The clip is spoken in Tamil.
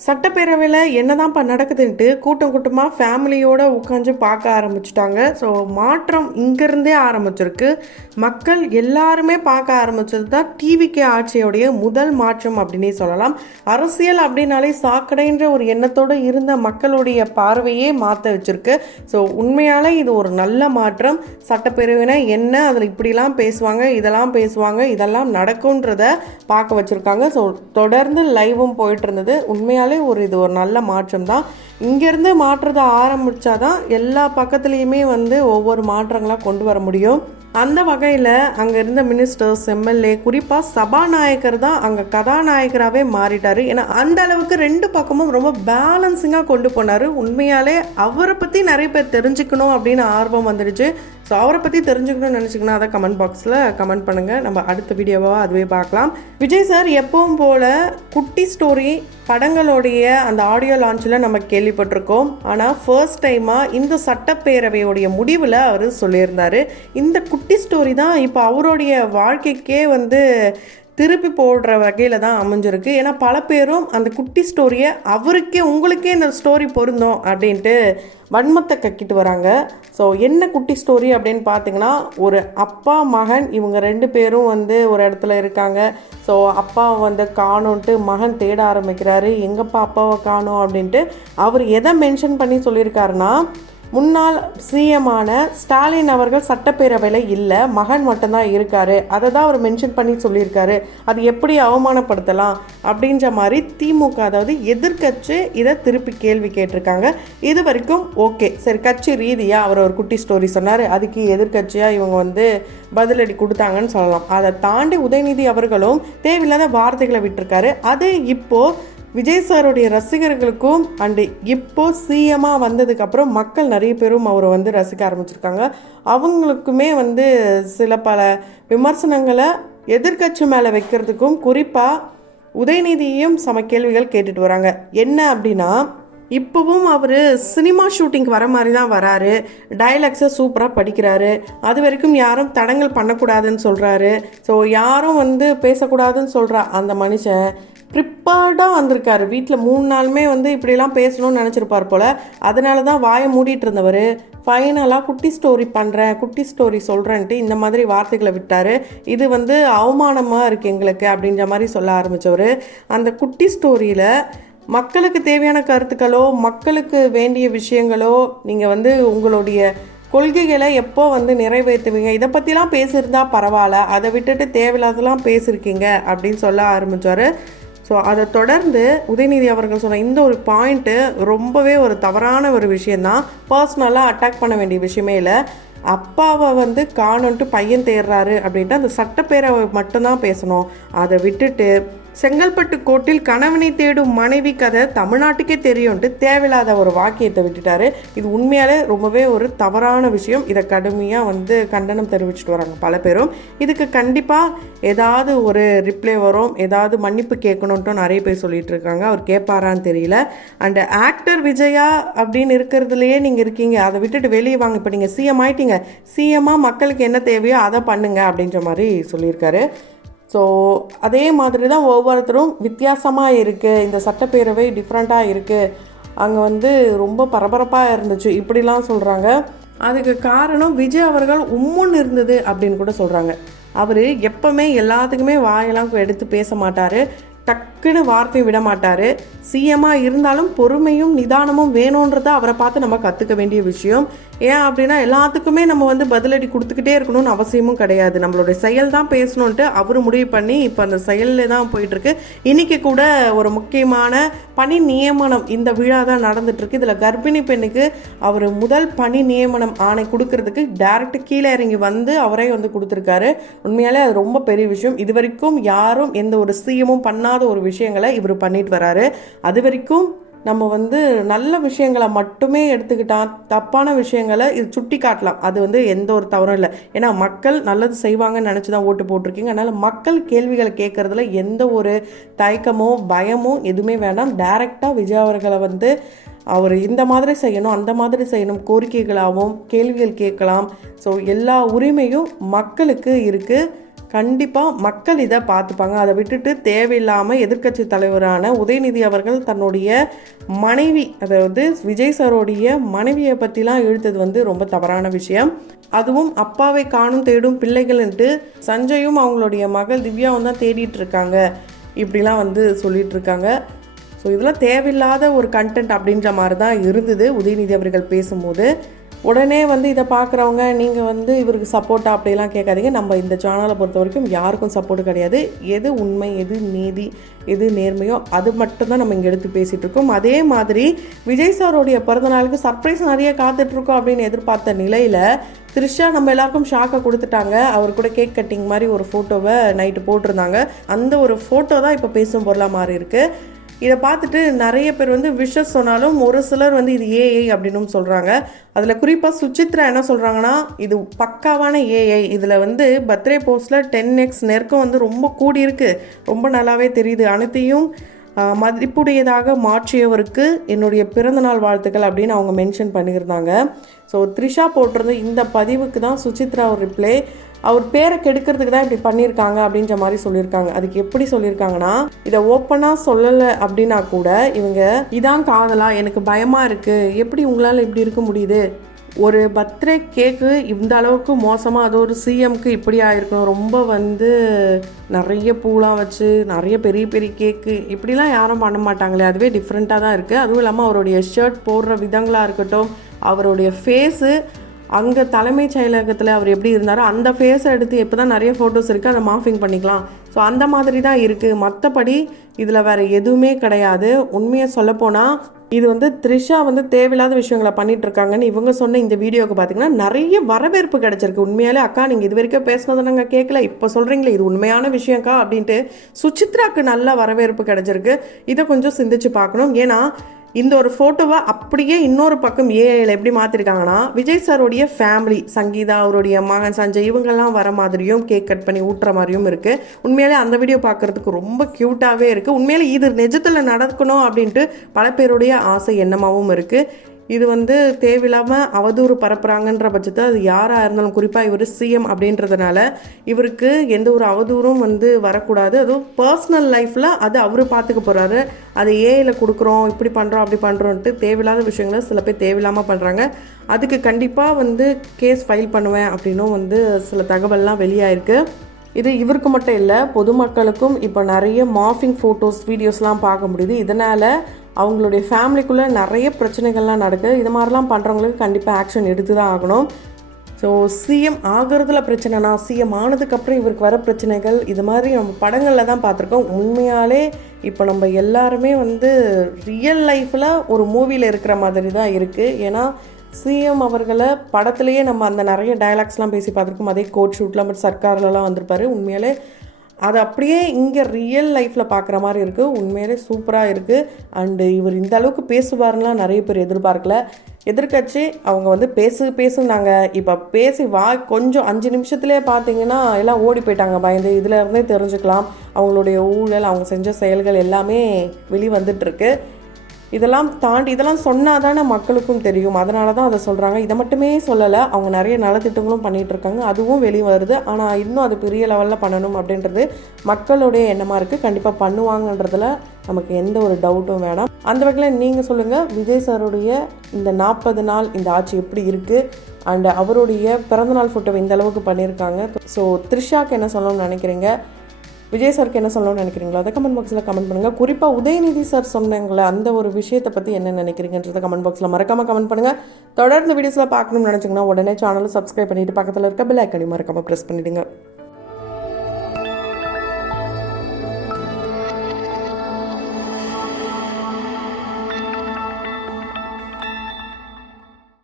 சட்டப்பேரவையில் என்னதான்ப்பா நடக்குதுன்ட்டு கூட்டம் கூட்டமாக ஃபேமிலியோடு உட்காந்து பார்க்க ஆரம்பிச்சிட்டாங்க. ஸோ மாற்றம் இங்கேருந்தே ஆரம்பிச்சிருக்கு. மக்கள் எல்லாருமே பார்க்க ஆரம்பிச்சது தான் டிவிகே ஆட்சியோடைய முதல் மாற்றம் அப்படின்னே சொல்லலாம். அரசியல் அப்படின்னாலே சாக்கடைன்ற ஒரு எண்ணத்தோடு இருந்த மக்களுடைய பார்வையே மாற்ற வச்சிருக்கு. ஸோ உண்மையாலே இது ஒரு நல்ல மாற்றம். சட்டப்பேரவைனா என்ன, அதில் இப்படிலாம் பேசுவாங்க, இதெல்லாம் பேசுவாங்க, இதெல்லாம் நடக்கும்ன்றத பார்க்க வச்சுருக்காங்க. ஸோ தொடர்ந்து லைவும் போயிட்டு இருந்தது. உண்மையாலே இது ஒரு நல்ல மாற்றம் தான். இங்கேருந்து மாற்றத்தை ஆரம்பித்தாதான் எல்லா பக்கத்துலேயுமே ஒவ்வொரு மாற்றங்களாக கொண்டு வர முடியும். அந்த வகையில் அங்கே இருந்த மினிஸ்டர்ஸ், எம்எல்ஏ, குறிப்பாக சபாநாயகர் தான் அங்கே கதாநாயகராகவே மாறிட்டார். ஏன்னா அந்த அளவுக்கு ரெண்டு பக்கமும் ரொம்ப பேலன்சிங்காக கொண்டு போனார். உண்மையாலே அவரை பற்றி நிறைய பேர் தெரிஞ்சுக்கணும் அப்படின்னு ஆர்வம் வந்துடுச்சு. ஸோ அவரை பற்றி தெரிஞ்சுக்கணும்னு நினச்சிங்கன்னா அதை கமெண்ட் பாக்ஸில் கமெண்ட் பண்ணுங்கள். நம்ம அடுத்த வீடியோவாக அதுவே பார்க்கலாம். விஜய் சார் எப்பவும் போல் குட்டி ஸ்டோரி படங்களுடைய அந்த ஆடியோ லான்ச்சில் நம்ம கேள்விப்பட்டிருக்கோம். ஆனால் ஃபர்ஸ்ட் டைமாக இந்த சட்டப்பேரவையுடைய முடிவில் அவர் சொல்லியிருந்தார். இந்த குட்டி ஸ்டோரி தான் இப்போ அவருடைய வாழ்க்கைக்கே திருப்பி போடுற வகையில் தான் அமைஞ்சிருக்கு. ஏன்னா பல பேரும் அந்த குட்டி ஸ்டோரியை உங்களுக்கே இந்த ஸ்டோரி பொருந்தோம் அப்படின்ட்டு வன்மத்தை கக்கிட்டு வராங்க. ஸோ என்ன குட்டி ஸ்டோரி அப்படின்னு பார்த்தீங்கன்னா, ஒரு அப்பா மகன் இவங்க ரெண்டு பேரும் ஒரு இடத்துல இருக்காங்க. ஸோ அப்பாவை காணோன்ட்டு மகன் தேட ஆரம்பிக்கிறாரு. எங்கப்பா அப்பாவை காணோம் அப்படின்ட்டு. அவர் எதை மென்ஷன் பண்ணி சொல்லியிருக்காருன்னா, முன்னாள் சிஎம்மான ஸ்டாலின் அவர்கள் சட்டப்பேரவையில் இல்லை, மகன் மட்டும்தான் இருக்கார். அதை தான் அவர் மென்ஷன் பண்ணி சொல்லியிருக்காரு. அது எப்படி அவமானப்படுத்தலாம் அப்படின்ற மாதிரி திமுக, அதாவது எதிர்கட்சி, இதை திருப்பி கேள்வி கேட்டிருக்காங்க. இது வரைக்கும் ஓகே, சரி, கட்சி ரீதியாக அவர் ஒரு குட்டி ஸ்டோரி சொன்னார், அதுக்கு எதிர்கட்சியாக இவங்க பதிலடி கொடுத்தாங்கன்னு சொல்லலாம். அதை தாண்டி உதயநிதி அவர்களும் தேவையில்லாத வார்த்தைகளை விட்டுருக்காரு. அது இப்போது விஜய் சாருடைய ரசிகர்களுக்கும் அண்டு இப்போ சிஎம்மாக வந்ததுக்கப்புறம் மக்கள் நிறைய பேரும் அவரை ரசிக்க ஆரம்பிச்சிருக்காங்க. அவங்களுக்குமே சில பல விமர்சனங்களை எதிர்கட்சி மேலே வைக்கிறதுக்கும் குறிப்பாக உதயநிதியையும் சம கேள்விகள் கேட்டுட்டு வராங்க. என்ன அப்படின்னா, இப்போவும் அவர் சினிமா ஷூட்டிங் வர மாதிரி தான் வராரு, டைலாக்ஸை சூப்பராக படிக்கிறாரு, அது வரைக்கும் யாரும் தடங்கல் பண்ணக்கூடாதுன்னு சொல்கிறாரு. ஸோ யாரும் பேசக்கூடாதுன்னு சொல்கிறா அந்த மனுஷன் ப்ரிப்பேர்டாக வந்திருக்காரு. வீட்டில் 3 நாளுமே இப்படிலாம் பேசணும்னு நினச்சிருப்பார் போல். அதனால தான் வாயை மூடிட்டு இருந்தவர் ஃபைனலாக குட்டி ஸ்டோரி பண்ணுறேன், குட்டி ஸ்டோரி சொல்கிறேன்ட்டு இந்த மாதிரி வார்த்தைகளை விட்டார். இது அவமானமாக இருக்குது எங்களுக்கு அப்படின்ற மாதிரி சொல்ல ஆரம்பித்தவர். அந்த குட்டி ஸ்டோரியில் மக்களுக்கு தேவையான கருத்துக்களோ, மக்களுக்கு வேண்டிய விஷயங்களோ, நீங்கள் உங்களுடைய கொள்கைகளை எப்போ நிறைவேற்றுவீங்க, இதை பற்றிலாம் பேசியிருந்தா பரவாயில்ல, அதை விட்டுட்டு தேவையில்லாதெல்லாம் பேசியிருக்கீங்க அப்படின்னு சொல்ல ஆரம்பித்தார். ஸோ அதை தொடர்ந்து உதயநிதி அவர்கள் சொன்ன இந்த ஒரு பாயிண்ட்டு ரொம்பவே ஒரு தவறான ஒரு விஷயந்தான். பர்சனலாக அட்டாக் பண்ண வேண்டிய விஷயமே இல்லை. அப்பாவை காணோன்ட்டு பையன் தேடுறாரு அப்படின்ட்டு அந்த சட்டப்பேரவை மட்டும்தான் பேசணும். அதை விட்டுட்டு செங்கல்பட்டு கோர்ட்டில் கணவனை தேடும் மனைவி கதை தமிழ்நாட்டுக்கே தெரியும்ட்டு தேவையில்லாத ஒரு வாக்கியத்தை விட்டுட்டாரு. இது உண்மையாலே ரொம்பவே ஒரு தவறான விஷயம். இதை கடுமையாக கண்டனம் தெரிவிச்சுட்டு வராங்க பல பேரும். இதுக்கு கண்டிப்பாக ஏதாவது ஒரு ரிப்ளை வரும், ஏதாவது மன்னிப்பு கேட்கணுன்ட்டு நிறைய பேர் சொல்லிட்டு இருக்காங்க. அவர் கேட்பாரான்னு தெரியல. அண்ட் ஆக்டர் விஜயா அப்படின்னு இருக்கிறதுலையே நீங்கள் இருக்கீங்க, அதை விட்டுட்டு வெளியே வாங்க. இப்போ நீங்கள் சிஎம் ஆயிட்டீங்க, சிஎம்மாக மக்களுக்கு என்ன தேவையோ அதை பண்ணுங்க அப்படின்ற மாதிரி சொல்லியிருக்காரு. ஸோ அதே மாதிரி தான் ஒவ்வொருத்தரும் வித்தியாசமாக இருக்குது, இந்த சட்டப்பேரவை டிஃப்ரெண்ட்டாக இருக்குது, அங்கே ரொம்ப பரபரப்பாக இருந்துச்சு இப்படிலாம் சொல்கிறாங்க. அதுக்கு காரணம் விஜய் அவர்கள் உம்முன்னு இருந்தது அப்படின்னு கூட சொல்கிறாங்க. அவர் எப்போவுமே எல்லாத்துக்குமே வாயெல்லாம் எடுத்து பேச மாட்டார், டக்குன்னு வார்த்தையை விட மாட்டார். சிஎம்மாக இருந்தாலும் பொறுமையும் நிதானமும் வேணுன்றதை அவரை பார்த்து நம்ம கற்றுக்க வேண்டிய விஷயம். ஏன் அப்படின்னா எல்லாத்துக்குமே நம்ம பதிலடி கொடுத்துக்கிட்டே இருக்கணும்னு அவசியமும் கிடையாது. நம்மளுடைய செயல் தான் பேசணுன்ட்டு அவர் முடிவு பண்ணி இப்போ அந்த செயலில் தான் போயிட்டுருக்கு. இன்றைக்கி கூட ஒரு முக்கியமான பணி நியமனம் இந்த விழா தான் நடந்துகிட்ருக்கு. இதில் கர்ப்பிணி பெண்ணுக்கு அவர் முதல் பணி நியமனம் ஆணை கொடுக்கறதுக்கு டைரக்ட் கீழே இறங்கி அவரே கொடுத்துருக்காரு. உண்மையாலே அது ரொம்ப பெரிய விஷயம். இது வரைக்கும் யாரும் எந்த ஒரு சிஎமும் பண்ணாத ஒரு விஷயங்களை இவர் பண்ணிட்டு வராரு. அது வரைக்கும் நம்ம நல்ல விஷயங்களை மட்டுமே எடுத்துக்கிட்டால் தப்பான விஷயங்களை இது சுட்டி காட்டலாம். அது எந்த ஒரு தவறும் இல்லை. ஏன்னா மக்கள் நல்லது செய்வாங்கன்னு நினச்சி தான் ஓட்டு போட்டிருக்கீங்க. அதனால் மக்கள் கேள்விகளை கேட்குறதுல எந்த ஒரு தயக்கமோ பயமோ எதுவுமே வேண்டாம். டைரெக்டாக விஜய் அவர்களை அவர் இந்த மாதிரி செய்யணும், அந்த மாதிரி செய்யணும், கோரிக்கைகளாகவும் கேள்விகள் கேட்கலாம். ஸோ எல்லா உரிமையும் மக்களுக்கு இருக்குது. கண்டிப்பாக மக்கள் இதை பார்த்துப்பாங்க. அதை விட்டுட்டு தேவையில்லாமல் எதிர்க்கட்சி தலைவரான உதயநிதி அவர்கள் தன்னுடைய மனைவி, அதாவது விஜய் சாரோடைய மனைவியை பற்றிலாம் இழுத்தது வந்து ரொம்ப தவறான விஷயம். அதுவும் அப்பாவை காணும் தேடும் பிள்ளைகள்ன்ட்டு சஞ்சயும் அவங்களுடைய மகள் திவ்யாவும் தான் தேடிட்டு இருக்காங்க, இப்படிலாம் வந்து சொல்லிட்டு இருக்காங்க. ஸோ இதெல்லாம் தேவையில்லாத ஒரு கண்டென்ட் அப்படின்ற மாதிரி தான் இருந்தது உதயநிதி அவர்கள் பேசும்போது. உடனே வந்து இதை பார்க்குறவங்க நீங்கள் வந்து இவருக்கு சப்போர்ட்டா அப்படிலாம் கேட்காதீங்க. நம்ம இந்த சேனலை பொறுத்த வரைக்கும் யாருக்கும் சப்போர்ட் கிடையாது. எது உண்மை, எது நீதி, எது நேர்மையோ அது மட்டும்தான் நம்ம இங்கே எடுத்து பேசிகிட்டு இருக்கோம். அதே மாதிரி விஜய் சாரோடைய பிறந்தநாளுக்கு சர்ப்ரைஸ் நிறைய காத்துட்ருக்கோம் அப்படின்னு எதிர்பார்த்த நிலையில் த்ரிஷா நம்ம எல்லாருக்கும் ஷாக்கை கொடுத்துட்டாங்க. அவர் கூட கேக் கட்டிங் மாதிரி ஒரு ஃபோட்டோவை நைட்டு போட்டிருந்தாங்க. அந்த ஒரு ஃபோட்டோ தான் இப்போ பேசும் பொருளாக மாறி இருக்குது. இதை பார்த்துட்டு நிறைய பேர் வந்து விஷஸ் சொன்னாலும் ஒரு சிலர் வந்து இது ஏஐ அப்படின்னு சொல்கிறாங்க. அதில் குறிப்பாக சுசித்ரா என்ன சொல்கிறாங்கன்னா, இது பக்காவான ஏஐ, இதில் வந்து பர்த்டே போஸ்ட்டில் 10x நெருக்கம் வந்து ரொம்ப கூடியிருக்கு, ரொம்ப நல்லாவே தெரியுது, அனைத்தையும் மதிப்புடையதாக மாற்றியவருக்கு என்னுடைய பிறந்தநாள் வாழ்த்துக்கள் அப்படின்னு அவங்க மென்ஷன் பண்ணியிருந்தாங்க. ஸோ த்ரிஷா போட்டிருந்த இந்த பதிவுக்கு தான் சுசித்ரா ஒரு ரிப்ளை, அவர் பேரை கெடுக்கிறதுக்கு தான் இப்படி பண்ணியிருக்காங்க அப்படின்ற மாதிரி சொல்லியிருக்காங்க. அதுக்கு எப்படி சொல்லியிருக்காங்கன்னா, இதை ஓப்பனாக சொல்லலை அப்படின்னா கூட இவங்க இதான் காதலா, எனக்கு பயமாக இருக்குது, எப்படி உங்களால் இப்படி இருக்க முடியுது, ஒரு பர்த்டே கேக்கு இந்த அளவுக்கு மோசமாக, அது ஒரு சிஎம்க்கு இப்படி ஆயிருக்கணும், ரொம்ப வந்து நிறைய பூலாம் வச்சு நிறைய பெரிய பெரிய கேக்கு இப்படிலாம் யாரும் பண்ண மாட்டாங்களே, அதுவே டிஃப்ரெண்ட்டாக தான் இருக்குது. அதுவும் இல்லாமல் அவருடைய ஷர்ட் போடுற விதங்களாக இருக்கட்டும், அவருடைய ஃபேஸு அங்கே தலைமைச் செயலகத்தில் அவர் எப்படி இருந்தாரோ அந்த ஃபேஸை எடுத்து இப்போ தான் நிறைய ஃபோட்டோஸ் இருக்குது, அதை மார்ஃபிங் பண்ணிக்கலாம். ஸோ அந்த மாதிரி தான் இருக்குது. மற்றபடி இதில் வேறு எதுவுமே கிடையாது. உண்மையை சொல்லப்போனால் இது வந்து த்ரிஷா வந்து தேவையில்லாத விஷயங்களை பண்ணிகிட்ருக்காங்கன்னு இவங்க சொன்ன இந்த வீடியோவுக்கு பார்த்திங்கன்னா நிறைய வரவேற்பு கிடச்சிருக்கு. உண்மையாலே அக்கா நீங்கள் இது வரைக்கும் பேசினதை நாங்கள் கேட்கல, இப்போ சொல்கிறீங்களே இது உண்மையான விஷயம்க்கா அப்படின்ட்டு சுசித்ராவுக்கு நல்ல வரவேற்பு கிடச்சிருக்கு. இதை கொஞ்சம் சிந்திச்சு பார்க்கணும். ஏன்னா இந்த ஒரு ஃபோட்டோவை அப்படியே இன்னொரு பக்கம் ஏஐயில் எப்படி மாற்றிருக்காங்கன்னா, விஜய் சாரோடைய ஃபேமிலி, சங்கீதா, அவருடைய மகன் சஞ்சய், இவங்கெல்லாம் வர மாதிரியும் கேக் கட் பண்ணி ஊட்டுற மாதிரியும் இருக்குது. உண்மையிலே அந்த வீடியோ பார்க்குறதுக்கு ரொம்ப க்யூட்டாகவே இருக்குது. உண்மையிலே இது நிஜத்தில் நடக்கணும் அப்படின்ட்டு பல பேருடைய ஆசை எண்ணமாகவும் இருக்குது. இது வந்து தேவையில்லாமல் அவதூறு பரப்புகிறாங்கன்ற பட்சத்தை அது யாராக இருந்தாலும், குறிப்பாக இவர் சிஎம் அப்படின்றதுனால இவருக்கு எந்த ஒரு அவதூறும் வந்து வரக்கூடாது. அதுவும் பர்சனல் லைஃப்பில் அது அவர் பார்த்துக்க போகிறாரு. அது ஏஐயில் கொடுக்குறோம், இப்படி பண்ணுறோம் அப்படி பண்ணுறோன்ட்டு தேவையில்லாத விஷயங்களை சில பேர் தேவையில்லாமல் பண்ணுறாங்க. அதுக்கு கண்டிப்பாக வந்து கேஸ் ஃபைல் பண்ணுவேன் அப்படின்னும் வந்து சில தகவல்லாம் வெளியாயிருக்கு. இது இவருக்கு மட்டும் இல்லை, பொதுமக்களுக்கும் இப்போ நிறைய மார்ஃபிங் ஃபோட்டோஸ் வீடியோஸ்லாம் பார்க்க முடியுது. இதனால் அவங்களுடைய ஃபேமிலிக்குள்ளே நிறைய பிரச்சனைகள்லாம் நடக்குது. இது மாதிரிலாம் பண்ணுறவங்களுக்கு கண்டிப்பாக ஆக்ஷன் எடுத்து தான் ஆகணும். ஸோ சிஎம் ஆகிறதுல பிரச்சனைனா, சிஎம் ஆனதுக்கப்புறம் இவருக்கு வர பிரச்சனைகள், இது மாதிரி நம்ம படங்களில் தான் பார்த்துருக்கோம். உண்மையாலே இப்போ நம்ம எல்லாருமே வந்து ரியல் லைஃப்பில் ஒரு மூவியில் இருக்கிற மாதிரி தான் இருக்குது. ஏன்னா சிஎம் அவர்களை படத்துலேயே நம்ம அந்த நிறைய டயலாக்ஸ்லாம் பேசி பார்த்துருக்கோம். அதே கோட் ஷூட்லாம் பட் சர்க்கார்லலாம் வந்திருப்பார். உண்மையாலே அது அப்படியே இங்கே ரியல் லைஃப்பில் பார்க்குற மாதிரி இருக்குது. உண்மையிலே சூப்பராக இருக்குது. அண்டு இவர் இந்த அளவுக்கு பேசுவாருலாம் நிறைய பேர் எதிர்பார்க்கல. எதிர்க்கட்சி அவங்க வந்து பேசுனாங்க, இப்போ பேசி கொஞ்சம் 5 நிமிஷத்துலேயே பார்த்தீங்கன்னா எல்லாம் ஓடி போயிட்டாங்க பயந்து. இதில் இருந்தே தெரிஞ்சுக்கலாம் அவங்களுடைய ஊழல், அவங்க செஞ்ச செயல்கள் எல்லாமே வெளிவந்துட்டுருக்கு. இதெல்லாம் தாண்டி இதெல்லாம் சொன்னால் தானே மக்களுக்கும் தெரியும். அதனால தான் அதை சொல்கிறாங்க. இதை மட்டுமே சொல்லலை, அவங்க நிறைய நலத்திட்டங்களும் பண்ணிகிட்ருக்காங்க, அதுவும் வெளியே வருது. ஆனால் இன்னும் அது பெரிய லெவலில் பண்ணணும் அப்படின்றது மக்களுடைய எண்ணமாக இருக்குது. கண்டிப்பாக பண்ணுவாங்கன்றதில் நமக்கு எந்த ஒரு டவுட்டும் வேணாம். அந்த வகையில் நீங்கள் சொல்லுங்கள், விஜய் சாருடைய இந்த 40 நாள் இந்த ஆட்சி எப்படி இருக்குது, அண்ட் அவருடைய பிறந்தநாள் ஃபோட்டோவை இந்த அளவுக்கு பண்ணியிருக்காங்க. ஸோ த்ரிஷாக்கு என்ன சொல்லணும்னு நினைக்கிறீங்க, விஜய் சாருக்கு என்ன சொல்லணும்னு நினைக்கிறீங்களோ அதை கமெண்ட் பாக்ஸில் கமெண்ட் பண்ணுங்கள். குறிப்பாக உதயநிதி சார் சொன்னாங்களே அந்த ஒரு விஷயத்தை பற்றி என்ன நினைக்கிறீங்கன்றதை கமெண்ட் பாக்ஸில் மறக்காமல் கமெண்ட் பண்ணுங்கள். தொடர்ந்து வீடியோஸில் பார்க்கணும்னு நினச்சிங்கன்னா உடனே சேனலை சப்ஸ்கிரைப் பண்ணிவிட்டு பக்கத்தில் இருக்க பெல் ஐக்கானையும் மறக்காமல் ப்ரெஸ் பண்ணிவிடுங்க.